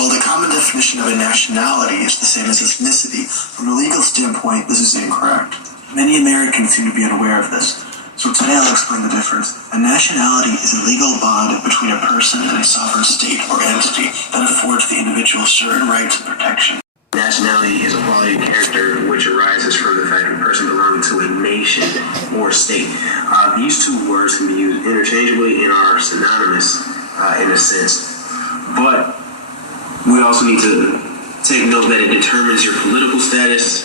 While the common definition of a nationality is the same as ethnicity, from a legal standpoint, this is incorrect. Many Americans seem to be unaware of this, so today I'll explain the difference. A nationality is a legal bond between a person and a sovereign state or entity that affords the individual certain rights and protection. Nationality is a quality of character which arises from the fact that a person belonging to a nation or state. These two words can be used interchangeably and are synonymous in a sense, but we also need to take note that it determines your political status,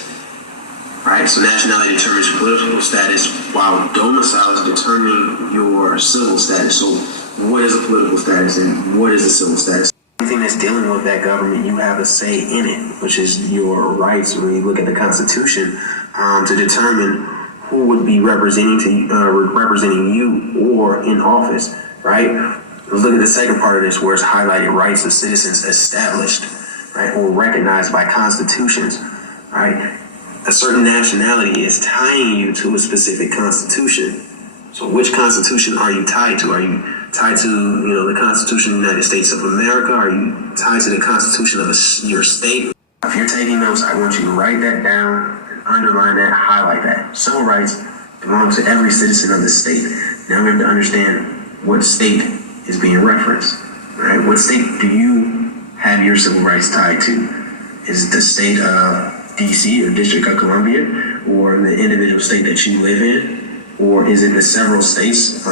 right? So nationality determines your political status, while domicile is determining your civil status. So what is a political status and what is a civil status? Anything that's dealing with that government, you have a say in it, which is your rights when you look at the Constitution, to determine who would be representing you or in office, right? Let's look at the second part of this where it's highlighted rights of citizens established, right, or recognized by constitutions, right? A certain nationality is tying you to a specific constitution. So which constitution are you tied to? Are you tied to, the Constitution of the United States of America? Are you tied to the Constitution of your state? If you're taking notes, I want you to write that down, underline that, highlight that. Civil rights belong to every citizen of the state. Now we have to understand what state is being referenced, right? What state do you have your civil rights tied to? Is it the state of D.C. or District of Columbia, or the individual state that you live in? Or is it the several states,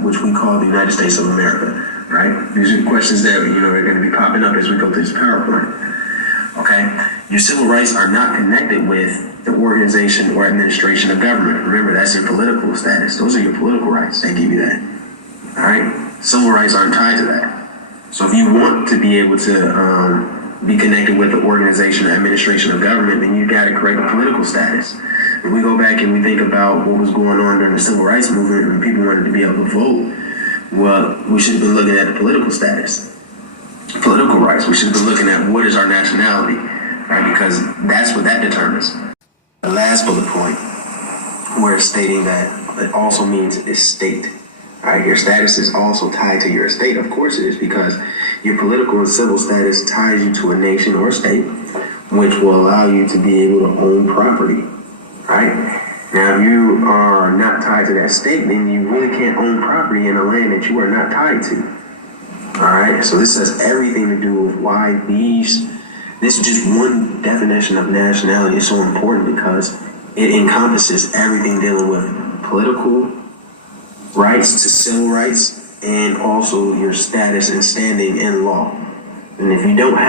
which we call the United States of America, right? These are questions that, are going to be popping up as we go through this PowerPoint, okay? Your civil rights are not connected with the organization or administration of government. Remember, that's your political status. Those are your political rights. They give you that, all right? Civil rights aren't tied to that. So if you want to be able to be connected with the organization or administration of government, then you got to create a political status. If we go back and we think about what was going on during the civil rights movement and people wanted to be able to vote, well, we should have been looking at the political status, political rights. We should have been looking at what is our nationality, right? Because that's what that determines. The last bullet point, where it's stating that it also means is state, right? Your status is also tied to your state. Of course it is, because your political and civil status ties you to a nation or a state, which will allow you to be able to own property. Right? Now, if you are not tied to that state, then you really can't own property in a land that you are not tied to. All right? So this has everything to do with why this is just one definition of nationality is so important, because it encompasses everything dealing with political rights to civil rights and also your status and standing in law. And if you don't have